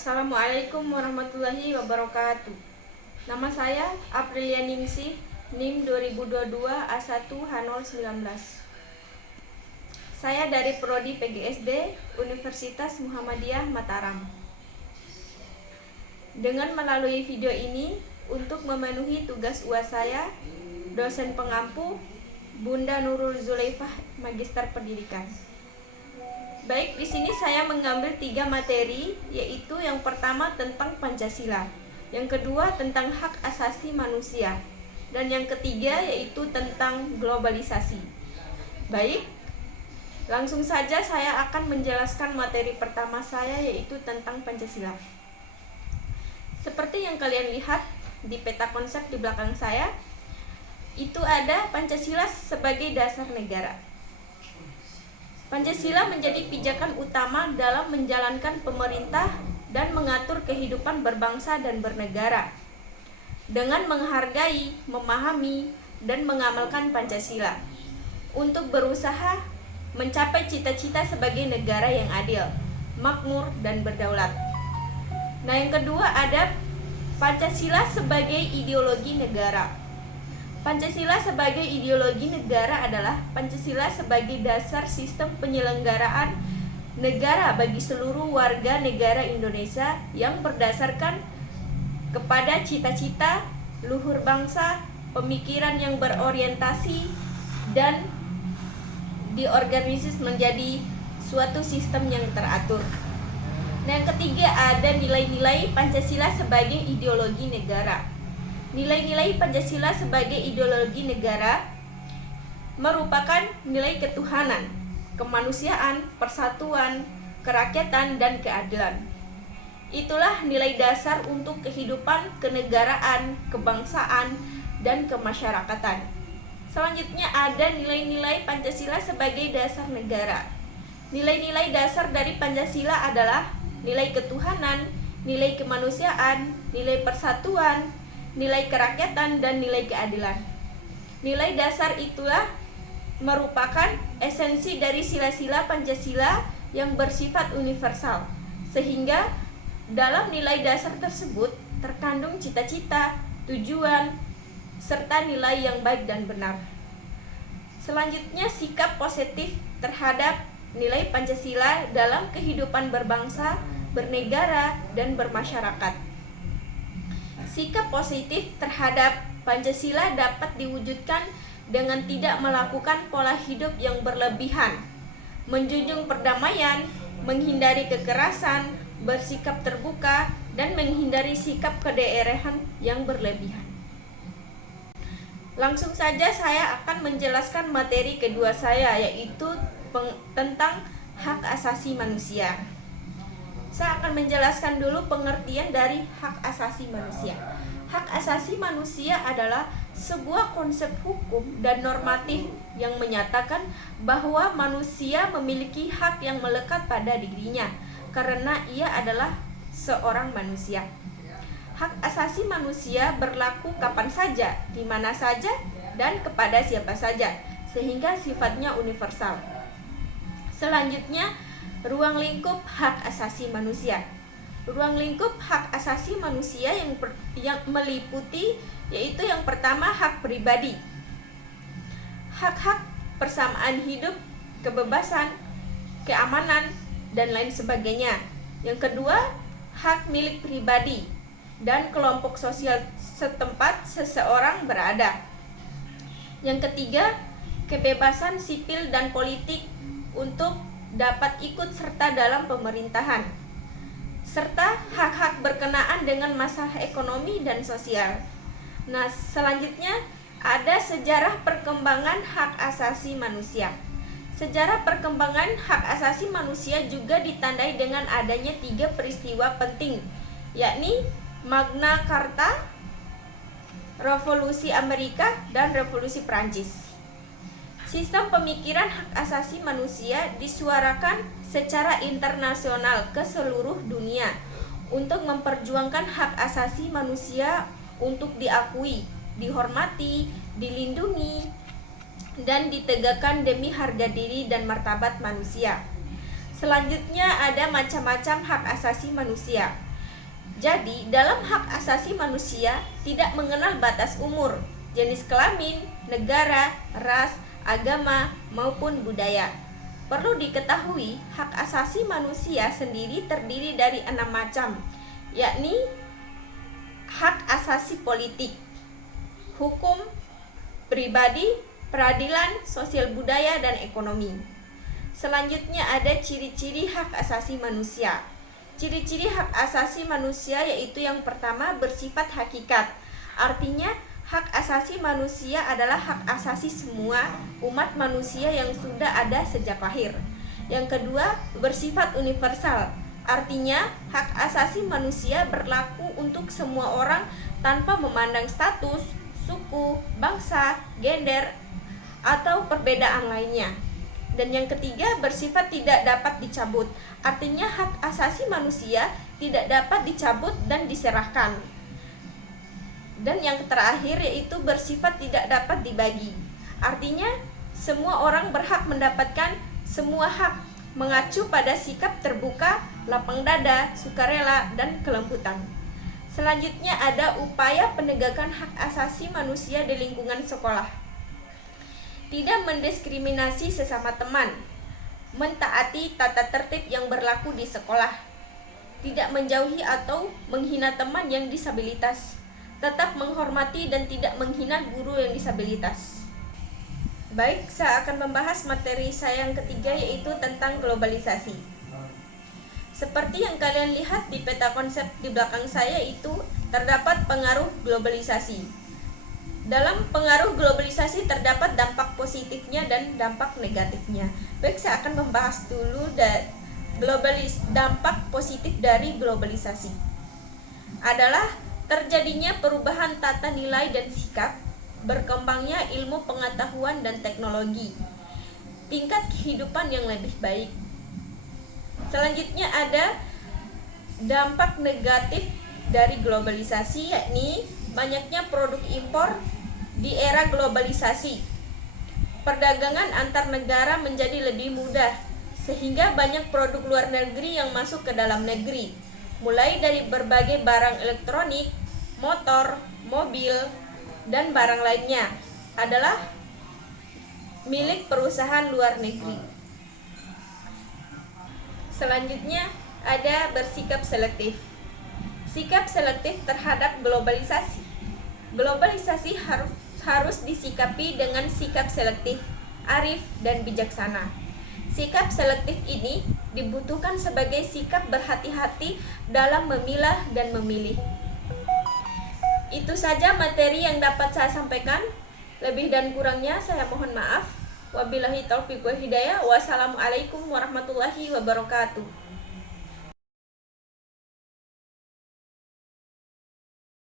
Assalamualaikum warahmatullahi wabarakatuh. Nama saya Aprilia Ningsih, NIM 2022 A1H019. Saya dari Prodi PGSD Universitas Muhammadiyah Mataram. Dengan melalui video ini untuk memenuhi tugas UAS saya, dosen pengampu Bunda Nurul Zulaifah, Magister Pendidikan. Baik, di sini saya mengambil 3 materi, yaitu yang pertama tentang Pancasila, yang kedua tentang hak asasi manusia, dan yang ketiga yaitu tentang globalisasi. Baik, langsung saja saya akan menjelaskan materi pertama saya, yaitu tentang Pancasila. Seperti yang kalian lihat di peta konsep di belakang saya, itu ada Pancasila sebagai dasar negara. Pancasila menjadi pijakan utama dalam menjalankan pemerintah dan mengatur kehidupan berbangsa dan bernegara. Dengan menghargai, memahami, dan mengamalkan Pancasila untuk berusaha mencapai cita-cita sebagai negara yang adil, makmur, dan berdaulat. Nah, yang kedua ada Pancasila sebagai ideologi negara. Pancasila sebagai ideologi negara adalah Pancasila sebagai dasar sistem penyelenggaraan negara bagi seluruh warga negara Indonesia yang berdasarkan kepada cita-cita, luhur bangsa, pemikiran yang berorientasi, dan diorganisasi menjadi suatu sistem yang teratur. Nah, yang ketiga ada nilai-nilai Pancasila sebagai ideologi negara. Nilai-nilai Pancasila sebagai ideologi negara merupakan nilai ketuhanan, kemanusiaan, persatuan, kerakyatan, dan keadilan. Itulah nilai dasar untuk kehidupan kenegaraan, kebangsaan, dan kemasyarakatan. Selanjutnya ada nilai-nilai Pancasila sebagai dasar negara. Nilai-nilai dasar dari Pancasila adalah nilai ketuhanan, nilai kemanusiaan, nilai persatuan, nilai kerakyatan, dan nilai keadilan. Nilai dasar itulah merupakan esensi dari sila-sila Pancasila yang bersifat universal, sehingga dalam nilai dasar tersebut terkandung cita-cita, tujuan, serta nilai yang baik dan benar. Selanjutnya, sikap positif terhadap nilai Pancasila dalam kehidupan berbangsa, bernegara, dan bermasyarakat. Sikap positif terhadap Pancasila dapat diwujudkan dengan tidak melakukan pola hidup yang berlebihan, menjunjung perdamaian, menghindari kekerasan, bersikap terbuka, dan menghindari sikap kedaerahan yang berlebihan. Langsung saja saya akan menjelaskan materi kedua saya, yaitu tentang hak asasi manusia. Saya akan menjelaskan dulu pengertian dari hak asasi manusia. Hak asasi manusia adalah sebuah konsep hukum dan normatif yang menyatakan bahwa manusia memiliki hak yang melekat pada dirinya karena ia adalah seorang manusia. Hak asasi manusia berlaku kapan saja, di mana saja, dan kepada siapa saja, sehingga sifatnya universal. Selanjutnya, ruang lingkup hak asasi manusia. Ruang lingkup hak asasi manusia yang meliputi yaitu yang pertama hak pribadi, hak-hak persamaan hidup, kebebasan, keamanan, dan lain sebagainya. Yang kedua, hak milik pribadi dan kelompok sosial setempat seseorang berada. Yang ketiga, kebebasan sipil dan politik untuk dapat ikut serta dalam pemerintahan, serta hak-hak berkenaan dengan masalah ekonomi dan sosial. Nah, selanjutnya ada sejarah perkembangan hak asasi manusia. Sejarah perkembangan hak asasi manusia juga ditandai dengan adanya 3 peristiwa penting, yakni Magna Carta, Revolusi Amerika, dan Revolusi Prancis. Sistem pemikiran hak asasi manusia disuarakan secara internasional ke seluruh dunia untuk memperjuangkan hak asasi manusia untuk diakui, dihormati, dilindungi, dan ditegakkan demi harga diri dan martabat manusia. Selanjutnya ada macam-macam hak asasi manusia. Jadi, dalam hak asasi manusia tidak mengenal batas umur, jenis kelamin, negara, ras, agama, maupun budaya. Perlu diketahui, hak asasi manusia sendiri terdiri dari 6 macam, yakni hak asasi politik, hukum, pribadi, peradilan, sosial budaya, dan ekonomi. Selanjutnya ada ciri-ciri hak asasi manusia. Ciri-ciri hak asasi manusia yaitu yang pertama bersifat hakikat. Artinya hak asasi manusia adalah hak asasi semua umat manusia yang sudah ada sejak lahir. Yang kedua bersifat universal. Artinya hak asasi manusia berlaku untuk semua orang tanpa memandang status, suku, bangsa, gender, atau perbedaan lainnya. Dan yang ketiga bersifat tidak dapat dicabut. Artinya hak asasi manusia tidak dapat dicabut dan diserahkan. Dan yang terakhir yaitu bersifat tidak dapat dibagi. Artinya semua orang berhak mendapatkan semua hak, mengacu pada sikap terbuka, lapang dada, sukarela, dan kelembutan. Selanjutnya ada upaya penegakan hak asasi manusia di lingkungan sekolah. Tidak mendiskriminasi sesama teman, mentaati tata tertib yang berlaku di sekolah, tidak menjauhi atau menghina teman yang disabilitas, tetap menghormati dan tidak menghina guru yang disabilitas. Baik, saya akan membahas materi saya yang ketiga yaitu tentang globalisasi. Seperti yang kalian lihat di peta konsep di belakang saya itu terdapat pengaruh globalisasi. Dalam pengaruh globalisasi terdapat dampak positifnya dan dampak negatifnya. Baik, saya akan membahas dulu dampak positif dari globalisasi. Adalah terjadinya perubahan tata nilai dan sikap, berkembangnya ilmu pengetahuan dan teknologi, tingkat kehidupan yang lebih baik. Selanjutnya ada dampak negatif dari globalisasi, yakni banyaknya produk impor di era globalisasi. Perdagangan antar negara menjadi lebih mudah, sehingga banyak produk luar negeri yang masuk ke dalam negeri, mulai dari berbagai barang elektronik, motor, mobil, dan barang lainnya adalah milik perusahaan luar negeri. Selanjutnya ada bersikap selektif. Sikap selektif terhadap globalisasi. Globalisasi harus disikapi dengan sikap selektif, arif, dan bijaksana. Sikap selektif ini dibutuhkan sebagai sikap berhati-hati dalam memilah dan memilih. Itu saja materi yang dapat saya sampaikan. Lebih dan kurangnya saya mohon maaf. Wabillahi taufiq wal hidayah. Wassalamualaikum warahmatullahi wabarakatuh.